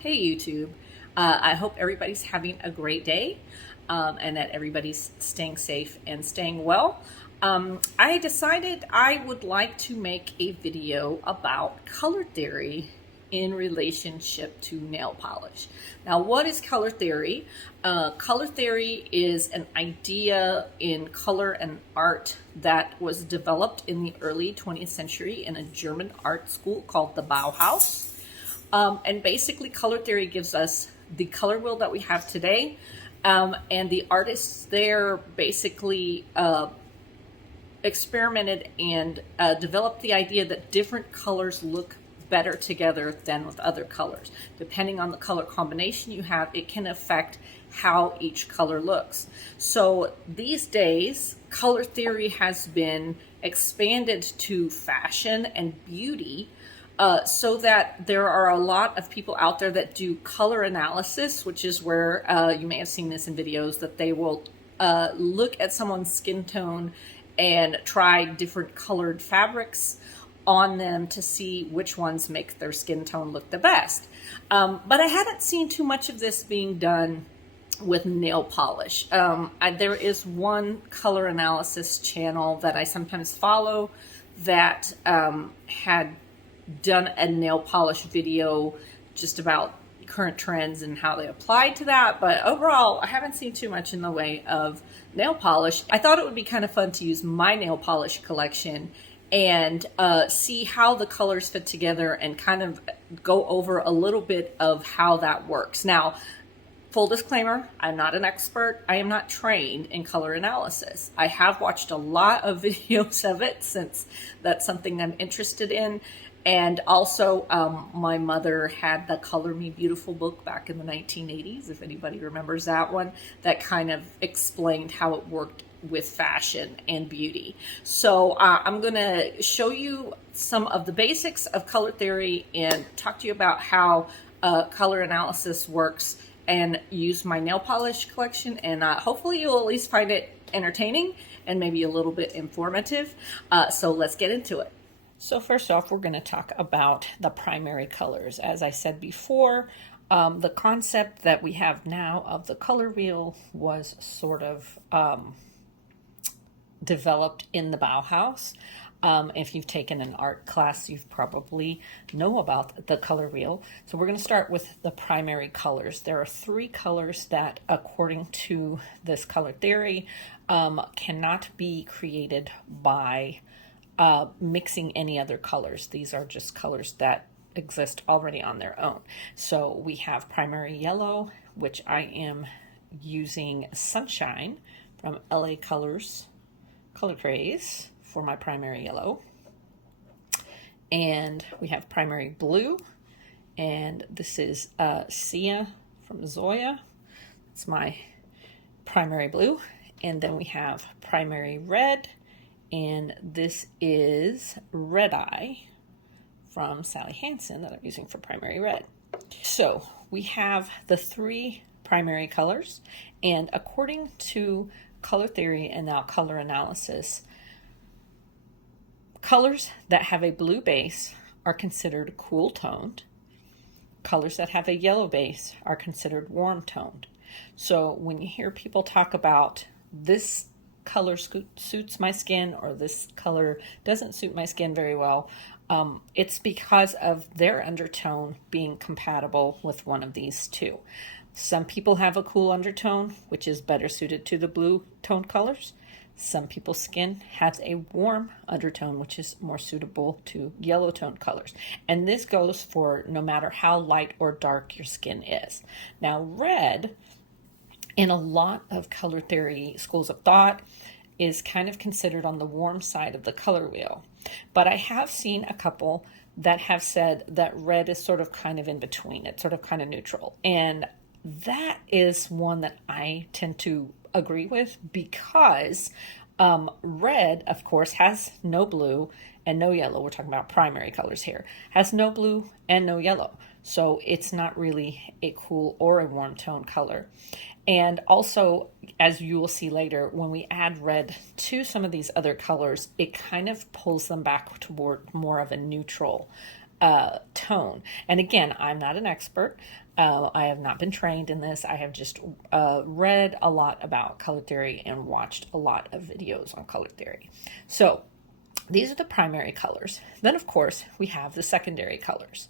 Hey YouTube. I hope everybody's having a great day and that everybody's staying safe and staying well. I decided I would like to make a video about color theory in relationship to nail polish. Now, what is color theory? Color theory is an idea in color and art that was developed in the early 20th century in a German art school called the Bauhaus. And basically, color theory gives us the color wheel that we have today. And the artists there basically experimented and developed the idea that different colors look better together than with other colors. Depending on the color combination you have, it can affect how each color looks. So these days, color theory has been expanded to fashion and beauty, so that there are a lot of people out there that do color analysis, which is where you may have seen this in videos, that they will look at someone's skin tone and try different colored fabrics on them to see which ones make their skin tone look the best. But I haven't seen too much of this being done with nail polish. There is one color analysis channel that I sometimes follow that had done a nail polish video just about current trends and how they apply to that. But overall, I haven't seen too much in the way of nail polish. I thought it would be kind of fun to use my nail polish collection and see how the colors fit together and kind of go over a little bit of how that works. Now, full disclaimer, I'm not an expert. I am not trained in color analysis. I have watched a lot of videos of it since that's something I'm interested in. And also, my mother had the Color Me Beautiful book back in the 1980s, if anybody remembers that one, that kind of explained how it worked with fashion and beauty. So I'm going to show you some of the basics of color theory and talk to you about how color analysis works and use my nail polish collection. And hopefully you'll at least find it entertaining and maybe a little bit informative. So let's get into it. So first off, we're going to talk about the primary colors. As I said before, the concept that we have now of the color wheel was sort of developed in the Bauhaus. If you've taken an art class, you've probably know about the color wheel. So we're going to start with the primary colors. There are three colors that, according to this color theory, cannot be created by mixing any other colors. These are just colors that exist already on their own. So we have primary yellow, which I am using Sunshine from LA Colors Color Craze for my primary yellow. And we have primary blue, and this is Sia from Zoya. It's my primary blue. And then we have primary red, and this is Red Eye from Sally Hansen that I'm using for primary red. So we have the three primary colors, and according to color theory and now color analysis, colors that have a blue base are considered cool toned. Colors that have a yellow base are considered warm toned. So when you hear people talk about this color suits my skin or this color doesn't suit my skin very well, it's because of their undertone being compatible with one of these two. Some people have a cool undertone, which is better suited to the blue toned colors. Some people's skin has a warm undertone, which is more suitable to yellow toned colors. And this goes for no matter how light or dark your skin is. Now, red, in a lot of color theory schools of thought, is kind of considered on the warm side of the color wheel. But I have seen a couple that have said that red is sort of kind of in between. It's sort of kind of neutral. And that is one that I tend to agree with because red, of course, has no blue and no yellow. We're talking about primary colors here. Has no blue and no yellow. So it's not really a cool or a warm tone color. And also, as you will see later, when we add red to some of these other colors, it kind of pulls them back toward more of a neutral tone. And again, I'm not an expert. I have not been trained in this. I have just read a lot about color theory and watched a lot of videos on color theory. So these are the primary colors. Then, of course, we have the secondary colors.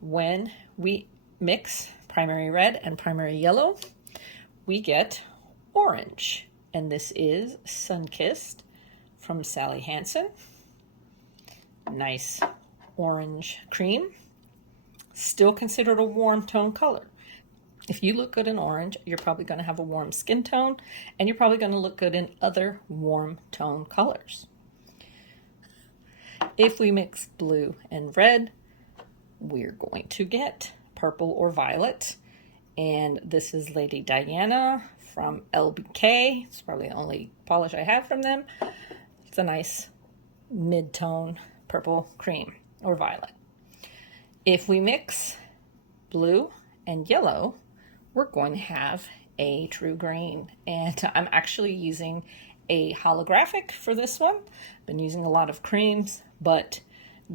When we mix primary red and primary yellow, we get orange. And this is Sunkissed from Sally Hansen. Nice orange cream. Still considered a warm tone color. If you look good in orange, you're probably going to have a warm skin tone, and you're probably going to look good in other warm tone colors. If we mix blue and red, we're going to get purple or violet. And this is Lady Diana from LBK. It's probably the only polish I have from them. It's a nice mid-tone purple cream or violet. If we mix blue and yellow, we're going to have a true green. And I'm actually using a holographic for this one. I've been using a lot of creams, but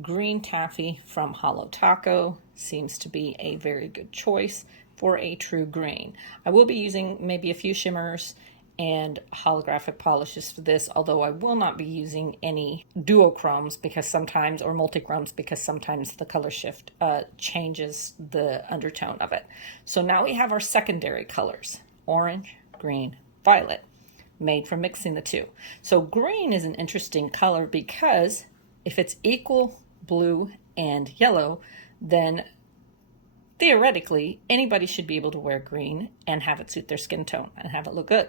green taffy from Holo Taco seems to be a very good choice for a true green. I will be using maybe a few shimmers and holographic polishes for this, although I will not be using any duochromes because sometimes, or multichromes, because sometimes the color shift changes the undertone of it. So now we have our secondary colors, orange, green, violet, made from mixing the two. So green is an interesting color because if it's equal blue and yellow, then theoretically anybody should be able to wear green and have it suit their skin tone and have it look good.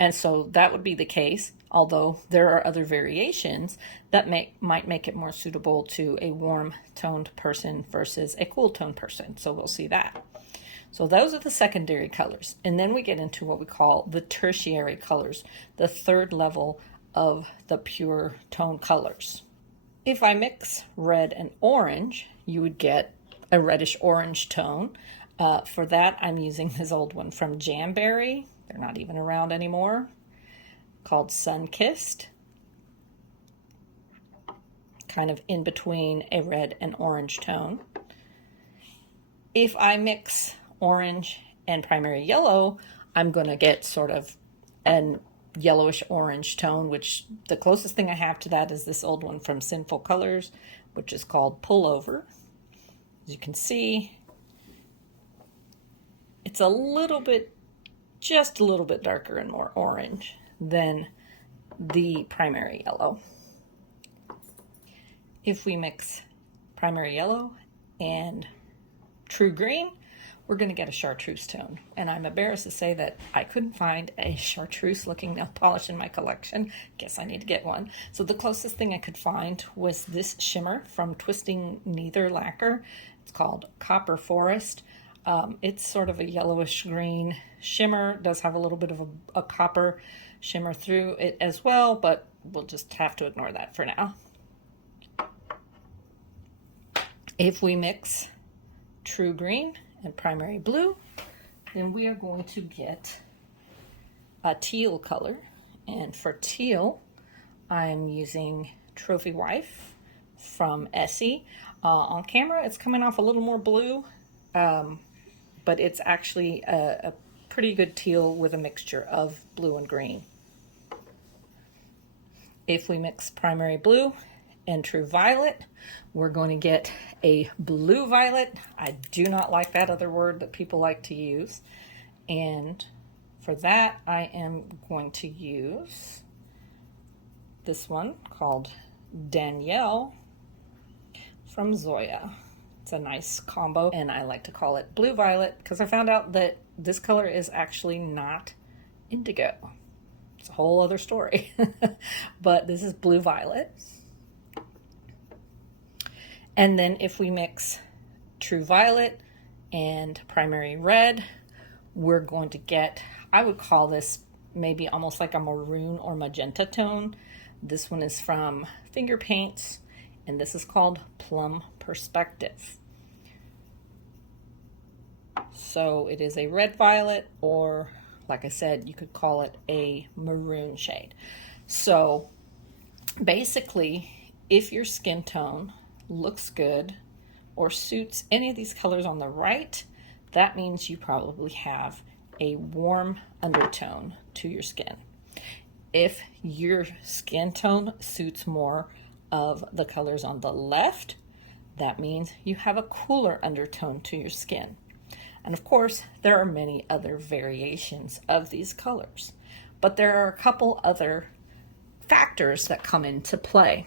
And so that would be the case, although there are other variations that might make it more suitable to a warm-toned person versus a cool-toned person. So we'll see that. So those are the secondary colors. And then we get into what we call the tertiary colors, the third level of the pure tone colors. If I mix red and orange, you would get a reddish-orange tone. For that, I'm using this old one from Jamberry. They're not even around anymore, called Sunkissed. Kind of in between a red and orange tone. If I mix orange and primary yellow, I'm going to get sort of an yellowish orange tone, which the closest thing I have to that is this old one from Sinful Colors, which is called Pullover. As you can see, it's just a little bit darker and more orange than the primary yellow. If we mix primary yellow and true green, we're going to get a chartreuse tone. And I'm embarrassed to say that I couldn't find a chartreuse looking nail polish in my collection. Guess I need to get one. So the closest thing I could find was this shimmer from Twisting Neither Lacquer. It's called Copper Forest. It's sort of a yellowish green shimmer. It does have a little bit of a copper shimmer through it as well, but we'll just have to ignore that for now. If we mix true green and primary blue, then we are going to get a teal color. And for teal, I'm using Trophy Wife from Essie. On camera, it's coming off a little more blue, but it's actually a pretty good teal with a mixture of blue and green. If we mix primary blue and true violet, we're going to get a blue violet. I do not like that other word that people like to use. And for that, I am going to use this one called Danielle from Zoya. It's a nice combo, and I like to call it blue violet because I found out that this color is actually not indigo. It's a whole other story. But this is blue violet. And then if we mix true violet and primary red, we're going to get, I would call this maybe almost like a maroon or magenta tone. This one is from Finger Paints, and this is called Plum Perspective. So it is a red violet, or like I said, you could call it a maroon shade. So basically, if your skin tone looks good or suits any of these colors on the right, that means you probably have a warm undertone to your skin. If your skin tone suits more of the colors on the left, that means you have a cooler undertone to your skin. And of course, there are many other variations of these colors, but there are a couple other factors that come into play.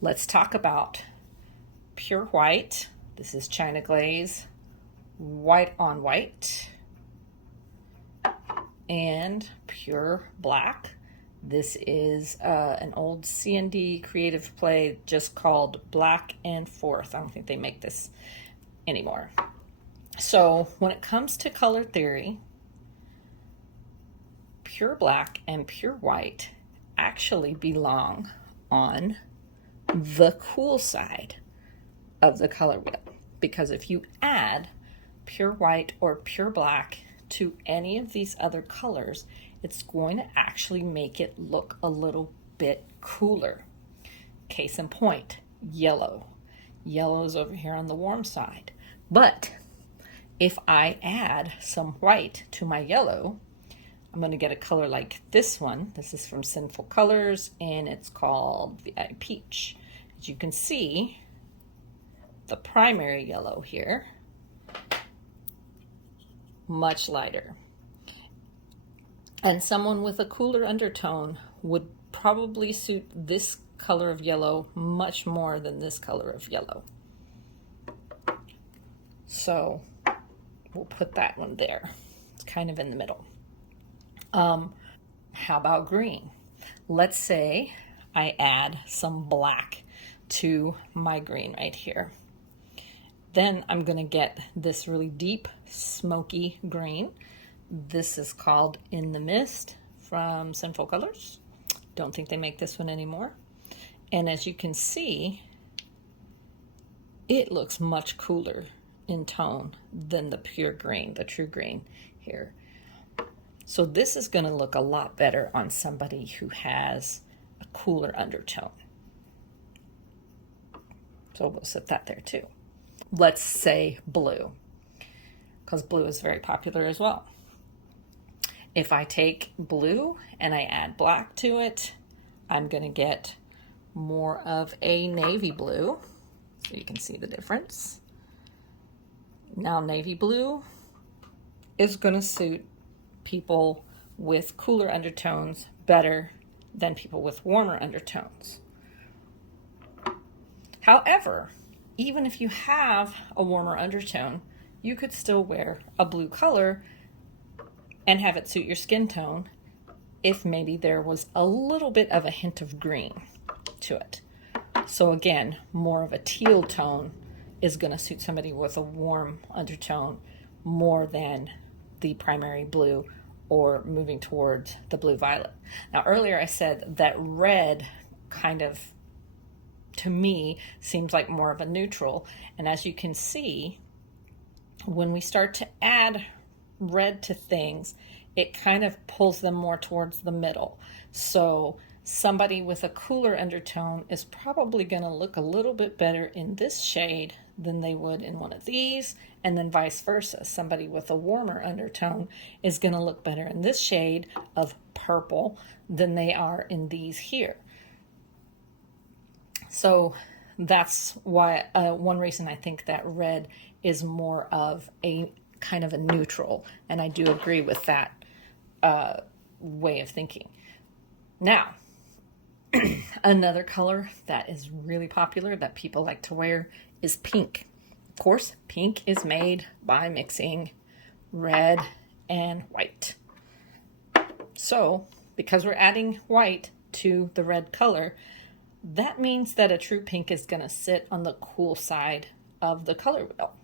Let's talk about pure white. This is China Glaze, white on white, and pure black. This is an old C&D creative play just called Black and Forth. I don't think they make this anymore. So when it comes to color theory, pure black and pure white actually belong on the cool side of the color wheel, because if you add pure white or pure black to any of these other colors, it's going to actually make it look a little bit cooler. Case in point, yellow. Yellow is over here on the warm side. But if I add some white to my yellow, I'm going to get a color like this one. This is from Sinful Colors, and it's called VI Peach. As you can see, the primary yellow here, much lighter. And someone with a cooler undertone would probably suit this color of yellow much more than this color of yellow. So we'll put that one there. It's kind of in the middle. How about green? Let's say I add some black to my green right here. Then I'm going to get this really deep, smoky green. This is called In the Mist from Sinful Colors. Don't think they make this one anymore. And as you can see, it looks much cooler in tone than the pure green, the true green here. So this is going to look a lot better on somebody who has a cooler undertone. So we'll set that there too. Let's say blue, because blue is very popular as well. If I take blue and I add black to it, I'm going to get more of a navy blue, so you can see the difference. Now navy blue is going to suit people with cooler undertones better than people with warmer undertones. However, even if you have a warmer undertone, you could still wear a blue color and have it suit your skin tone if maybe there was a little bit of a hint of green to it. So again, more of a teal tone is going to suit somebody with a warm undertone more than the primary blue or moving towards the blue violet. Now earlier I said that red kind of, to me, seems like more of a neutral, and as you can see, when we start to add red to things, it kind of pulls them more towards the middle. So somebody with a cooler undertone is probably going to look a little bit better in this shade than they would in one of these, and then vice versa. Somebody with a warmer undertone is going to look better in this shade of purple than they are in these here. So that's why one reason I think that red is more of a kind of a neutral, and I do agree with that way of thinking. Now, another color that is really popular that people like to wear is pink. Of course, pink is made by mixing red and white. So, because we're adding white to the red color, that means that a true pink is going to sit on the cool side of the color wheel.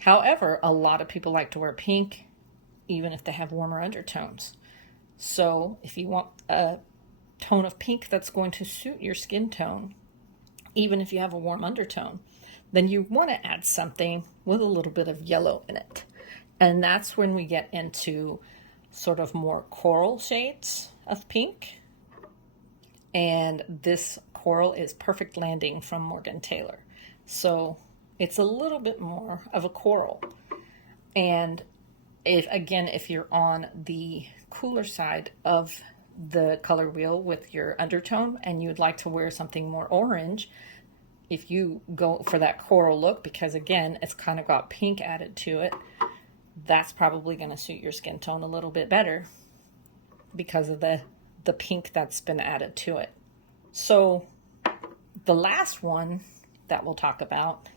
However, a lot of people like to wear pink even if they have warmer undertones. So if you want a tone of pink that's going to suit your skin tone, even if you have a warm undertone, then you want to add something with a little bit of yellow in it. And that's when we get into sort of more coral shades of pink. And this Coral is Perfect Landing from Morgan Taylor. So it's a little bit more of a coral. And if you're on the cooler side of the color wheel with your undertone and you'd like to wear something more orange, if you go for that coral look, because again, it's kind of got pink added to it, that's probably going to suit your skin tone a little bit better because of the pink that's been added to it. So the last one that we'll talk about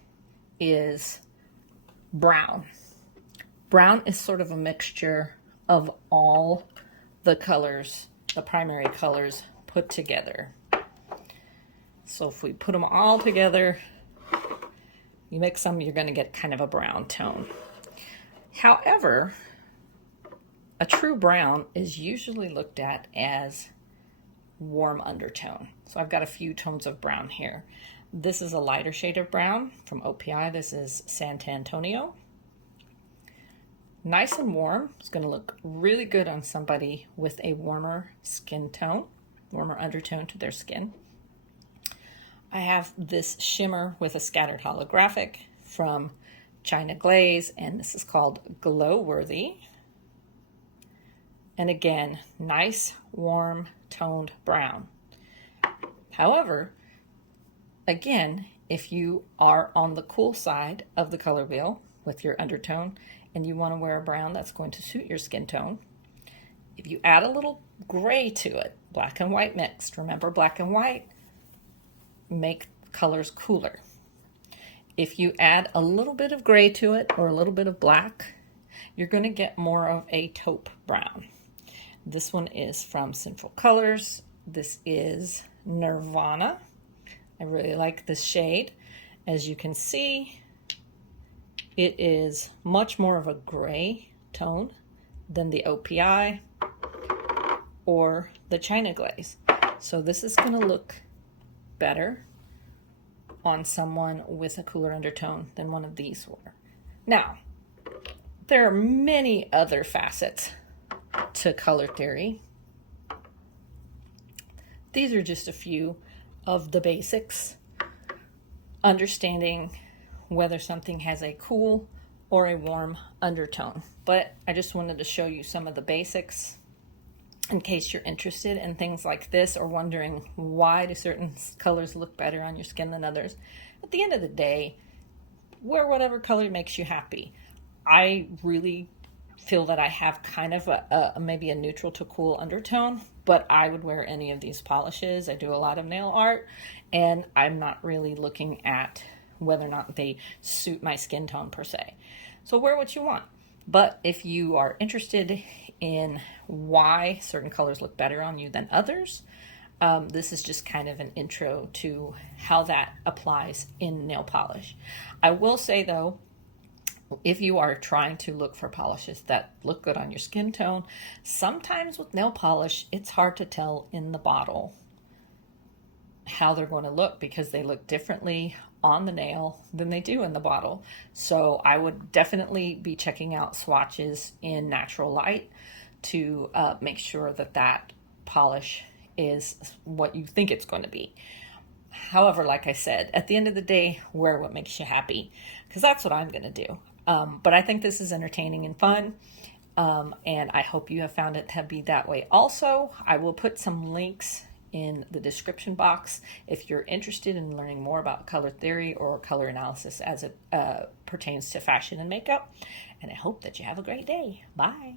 is brown. Brown is sort of a mixture of all the colors, the primary colors put together. So if we put them all together, you mix them, you're going to get kind of a brown tone. However, a true brown is usually looked at as warm undertone. So I've got a few tones of brown here. This is a lighter shade of brown from OPI. This is Santantonio. Nice and warm. It's going to look really good on somebody with a warmer skin tone, warmer undertone to their skin. I have this shimmer with a scattered holographic from China Glaze, and this is called Glow Worthy. And again, nice, warm, toned brown. However, again, if you are on the cool side of the color wheel with your undertone and you want to wear a brown that's going to suit your skin tone, if you add a little gray to it, black and white mixed, remember black and white make colors cooler. If you add a little bit of gray to it or a little bit of black, you're going to get more of a taupe brown. This one is from Sinful Colors. This is Nirvana. I really like this shade. As you can see, it is much more of a gray tone than the OPI or the China Glaze. So this is going to look better on someone with a cooler undertone than one of these were. Now, there are many other facets to color theory. These are just a few of the basics. Understanding whether something has a cool or a warm undertone. But I just wanted to show you some of the basics in case you're interested in things like this or wondering why do certain colors look better on your skin than others. At the end of the day, wear whatever color makes you happy. I really feel that I have kind of maybe a neutral to cool undertone, but I would wear any of these polishes. I do a lot of nail art, and I'm not really looking at whether or not they suit my skin tone per se. So wear what you want. But if you are interested in why certain colors look better on you than others, this is just kind of an intro to how that applies in nail polish. I will say though, if you are trying to look for polishes that look good on your skin tone, sometimes with nail polish, it's hard to tell in the bottle how they're going to look because they look differently on the nail than they do in the bottle. So I would definitely be checking out swatches in natural light to make sure that that polish is what you think it's going to be. However, like I said, at the end of the day, wear what makes you happy, because that's what I'm going to do. But I think this is entertaining and fun, and I hope you have found it to be that way also. I will put some links in the description box if you're interested in learning more about color theory or color analysis as it pertains to fashion and makeup. And I hope that you have a great day. Bye.